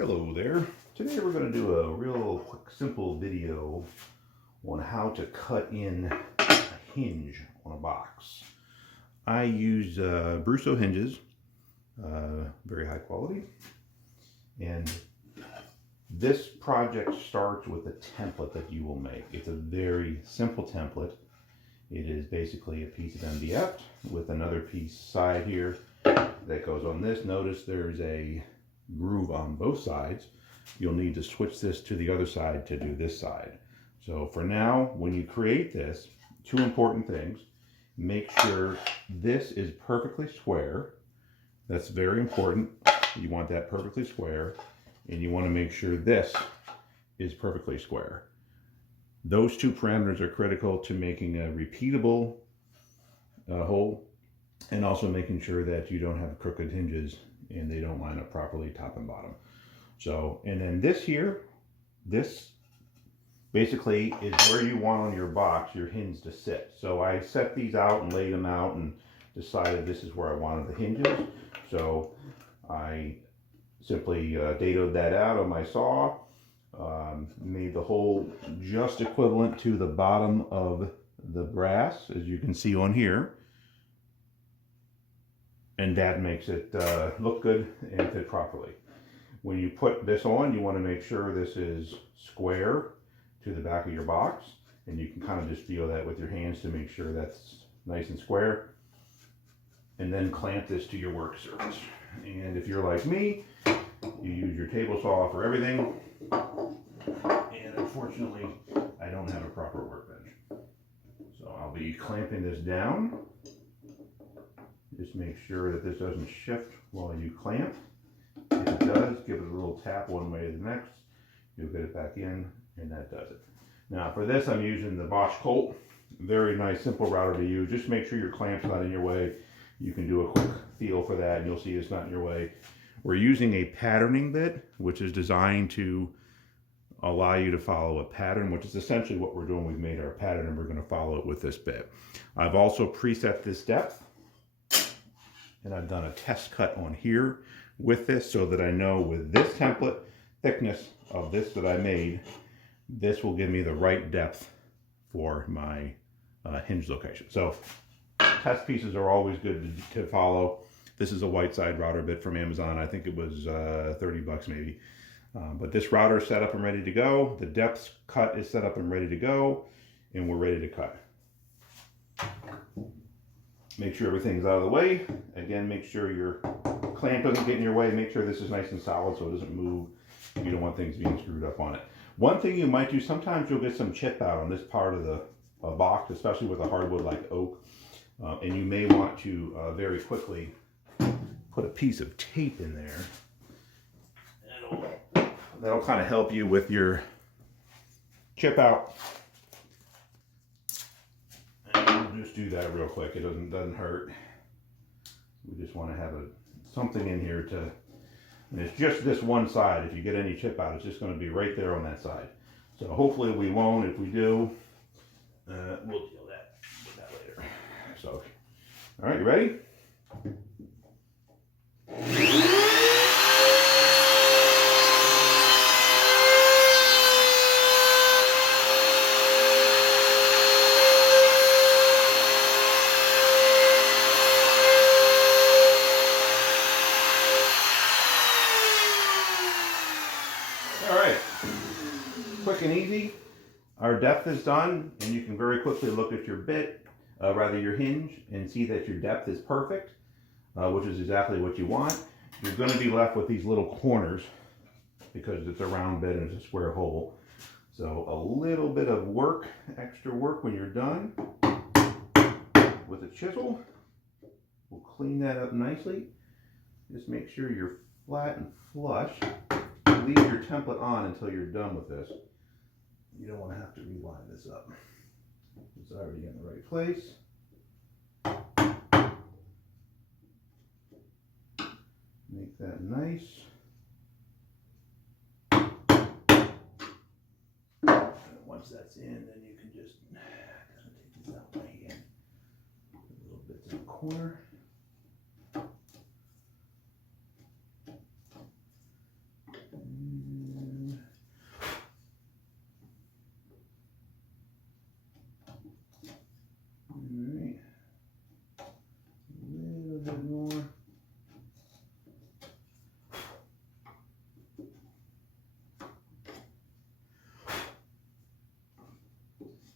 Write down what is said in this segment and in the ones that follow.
Hello there. Today we're going to do a real quick, simple video on how to cut in a hinge on a box. I use Brusso Hinges, very high quality, and this project starts with a template that you will make. It's a very simple template. It is basically a piece of MDF with another piece side here that goes on this. Notice there's a groove on both sides. You'll need to switch this to the other side to do this side. So for now, when you create this, two important things. Make sure this is perfectly square. That's very important. You want that perfectly square, and you want to make sure this is perfectly square. Those two parameters are critical to making a repeatable hole, and also making sure that you don't have crooked hinges and they don't line up properly top and bottom. So, and then this here, this basically is where you want on your box your hinge to sit. So I set these out and laid them out and decided this is where I wanted the hinges. So I simply dadoed that out on my saw, made the hole just equivalent to the bottom of the brass, as you can see on here. And that makes it look good and fit properly. When you put this on, you want to make sure this is square to the back of your box, and you can kind of just feel that with your hands to make sure that's nice and square. And then clamp this to your work surface. And if you're like me, you use your table saw for everything. And unfortunately, I don't have a proper workbench. So I'll be clamping this down. Just make sure that this doesn't shift while you clamp. If it does, give it a little tap one way to the next. You'll get it back in, and that does it. Now for this, I'm using the Bosch Colt. Very nice, simple router to use. Just make sure your clamp's not in your way. You can do a quick feel for that, and you'll see it's not in your way. We're using a patterning bit, which is designed to allow you to follow a pattern, which is essentially what we're doing. We've made our pattern, and we're going to follow it with this bit. I've also preset this depth. And I've done a test cut on here with this so that I know with this template thickness of this that I made, this will give me the right depth for my hinge location. So test pieces are always good to follow. This is a Whiteside router bit from Amazon. I think it was 30 bucks maybe. But this router is set up and ready to go. The depth cut is set up and ready to go, and we're ready to cut. Make sure everything's out of the way. Again, make sure your clamp doesn't get in your way. Make sure this is nice and solid so it doesn't move. You don't want things being screwed up on it. One thing you might do, sometimes you'll get some chip out on this part of the box, especially with a hardwood like oak. And you may want to very quickly put a piece of tape in there. That'll kind of help you with your chip out. Just do that real quick. It doesn't hurt. We just want to have something in here to, and it's just this one side. If you get any chip out, it's just going to be right there on that side. So hopefully we won't. If we do, we'll deal with that later. So, all right, you ready? Quick and easy. Our depth is done, and you can very quickly look at your bit, your hinge, and see that your depth is perfect, which is exactly what you want. You're going to be left with these little corners because it's a round bit and it's a square hole. So a little bit of work, extra work when you're done with a chisel. We'll clean that up nicely. Just make sure you're flat and flush. Leave your template on until you're done with this. You don't want to have to reline this up. It's already in the right place. Make that nice. And once that's in, then you can just kind of take this out by hand. Put a little bits in the corner.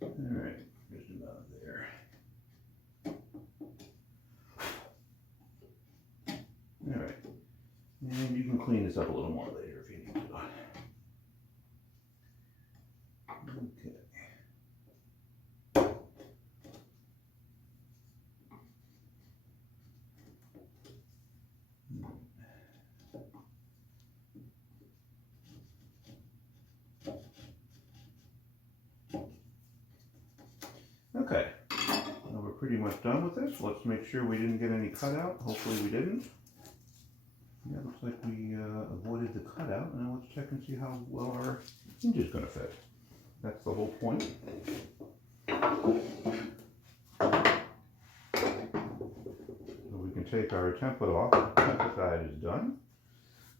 All right, there's about there. All right, and you can clean this up a little more later if you need to. Okay. Okay, well, we're pretty much done with this. Let's make sure we didn't get any cutout. Hopefully we didn't. Yeah, looks like we avoided the cutout. Now let's check and see how well our hinge is going to fit. That's the whole point. So we can take our template off. The template side is done.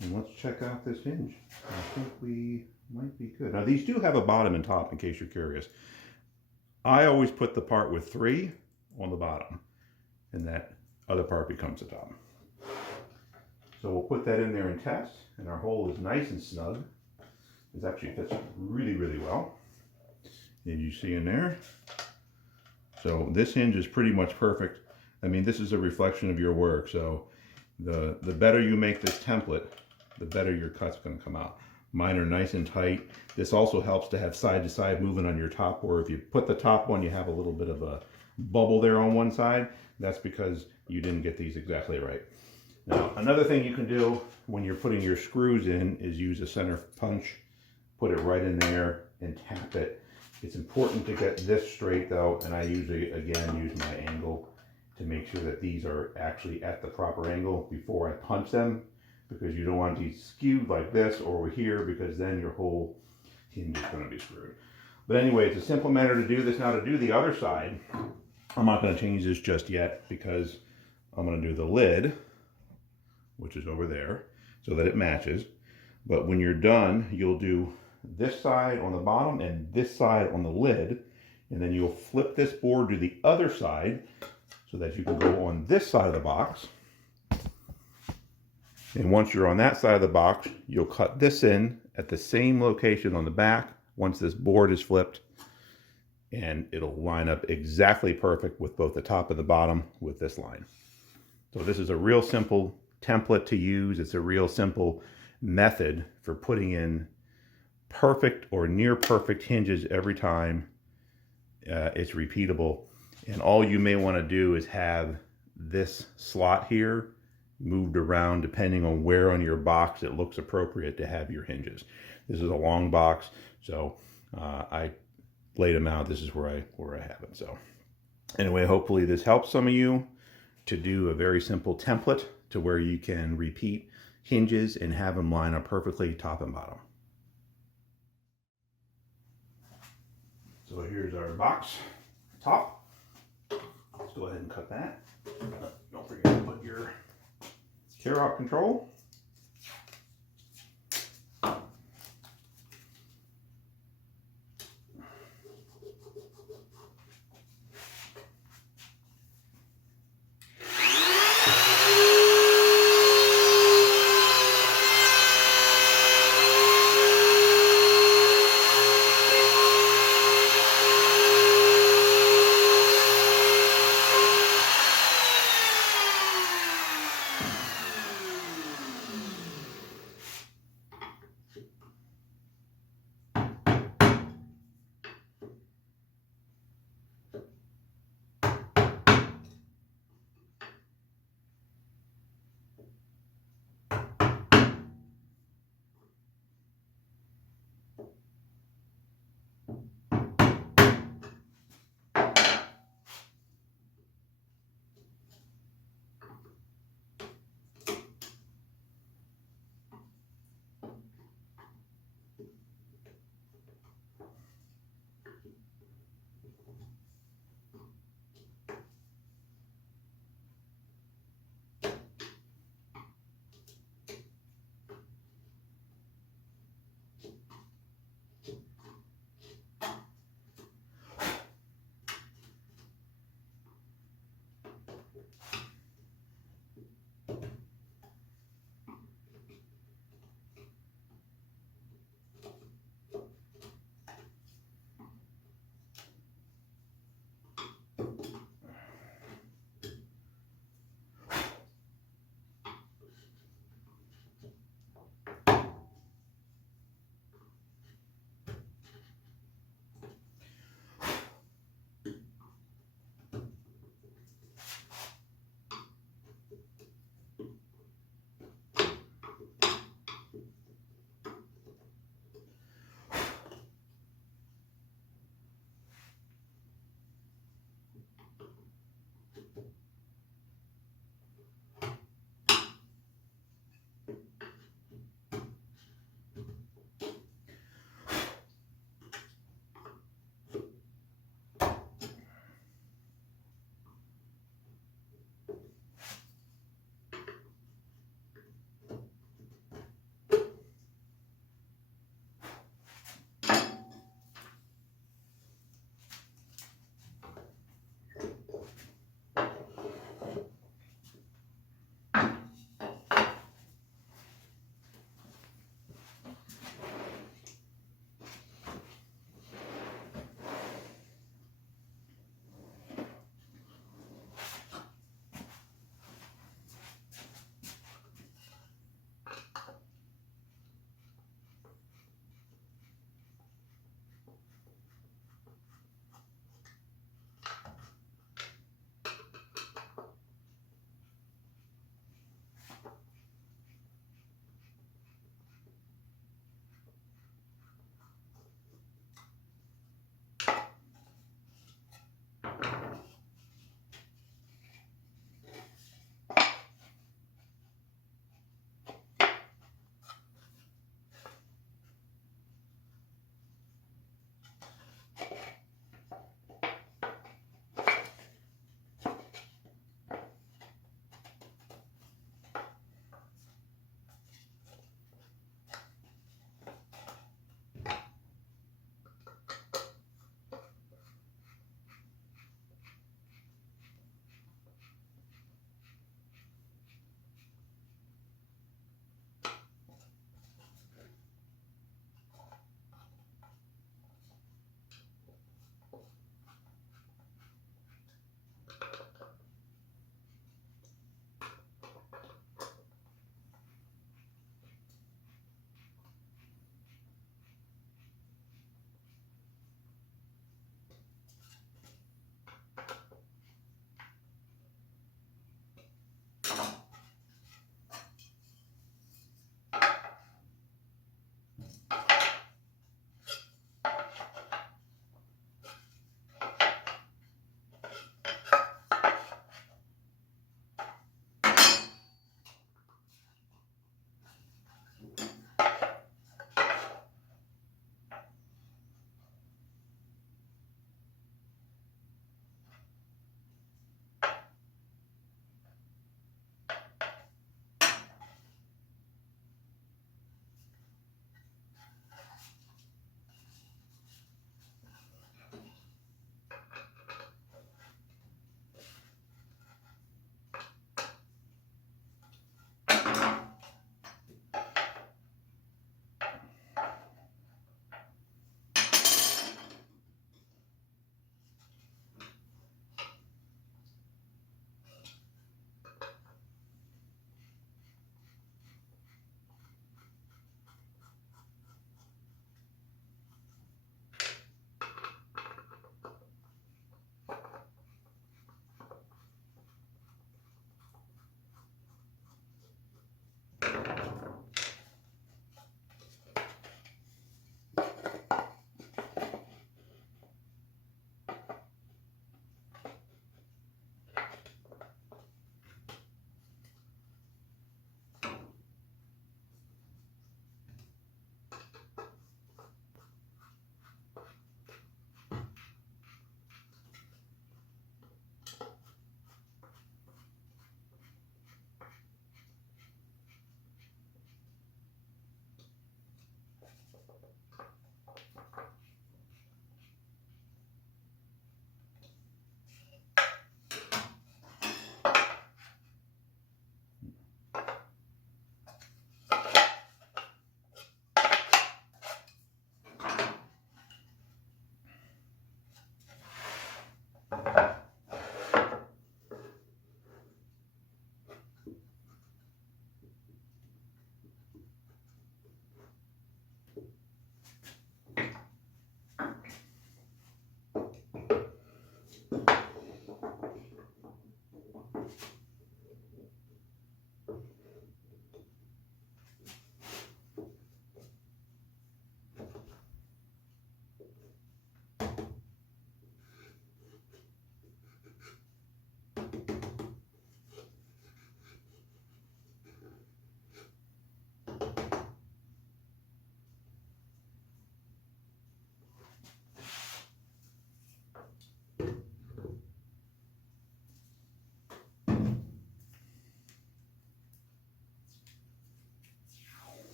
And let's check out this hinge. I think we might be good. Now these do have a bottom and top in case you're curious. I always put the part with 3 on the bottom, and that other part becomes the top. So we'll put that in there and test, and our hole is nice and snug. It actually fits really, really well. And you see in there. So this hinge is pretty much perfect. I mean, this is a reflection of your work. So the better you make this template, the better your cut's going to come out. Mine are nice and tight. This also helps to have side to side movement on your top, or if you put the top one, you have a little bit of a bubble there on one side. That's because you didn't get these exactly right. Now, another thing you can do when you're putting your screws in is use a center punch, put it right in there and tap it. It's important to get this straight though, and I usually, again, use my angle to make sure that these are actually at the proper angle before I punch them, because you don't want these skewed like this or over here, because then your whole hinge is going to be screwed. But anyway, it's a simple manner to do this. Now to do the other side, I'm not going to change this just yet because I'm going to do the lid, which is over there, so that it matches. But when you're done, you'll do this side on the bottom and this side on the lid, and then you'll flip this board to the other side so that you can go on this side of the box. And once you're on that side of the box, you'll cut this in at the same location on the back once this board is flipped, and it'll line up exactly perfect with both the top and the bottom with this line. So this is a real simple template to use. It's a real simple method for putting in perfect or near perfect hinges every time. It's repeatable, and all you may want to do is have this slot here moved around depending on where on your box it looks appropriate to have your hinges. This is a long box, so I laid them out. This is where I have it. So anyway, hopefully this helps some of you to do a very simple template to where you can repeat hinges and have them line up perfectly top and bottom. So here's our box top. Let's go ahead and cut that. Don't forget to put your tear out control.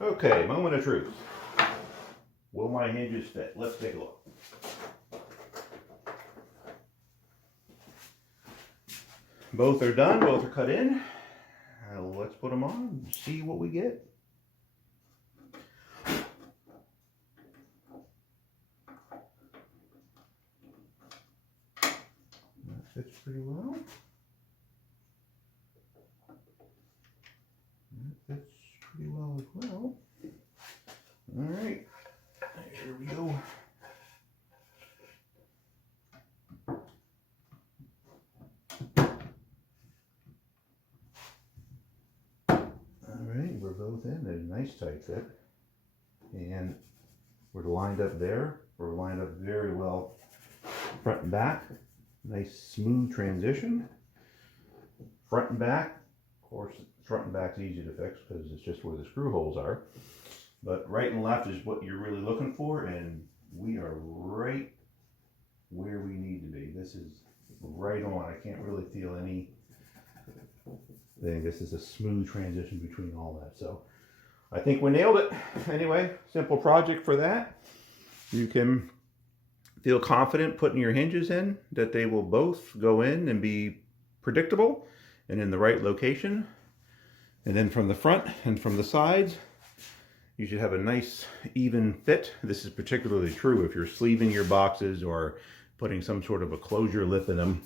Okay, moment of truth. Will my hinges fit? Let's take a look. Both are done, both are cut in. Let's put them on and see what we get. That fits pretty well. That fits pretty well as well. All right, here we go. All right, we're both in. There's a nice tight fit. And we're lined up there. We're lined up very well front and back. Nice smooth transition. Front and back. Of course, front and back's easy to fix because it's just where the screw holes are. But right and left is what you're really looking for, and we are right where we need to be. This is right on. I can't really feel anything. This is a smooth transition between all that. So I think we nailed it. Anyway, simple project for that. You can feel confident putting your hinges in, that they will both go in and be predictable and in the right location. And then from the front and from the sides, you should have a nice even fit. This is particularly true if you're sleeving your boxes or putting some sort of a closure lip in them.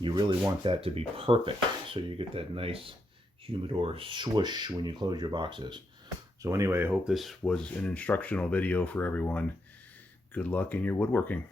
You really want that to be perfect so you get that nice humidor swoosh when you close your boxes. So anyway, I hope this was an instructional video for everyone. Good luck in your woodworking.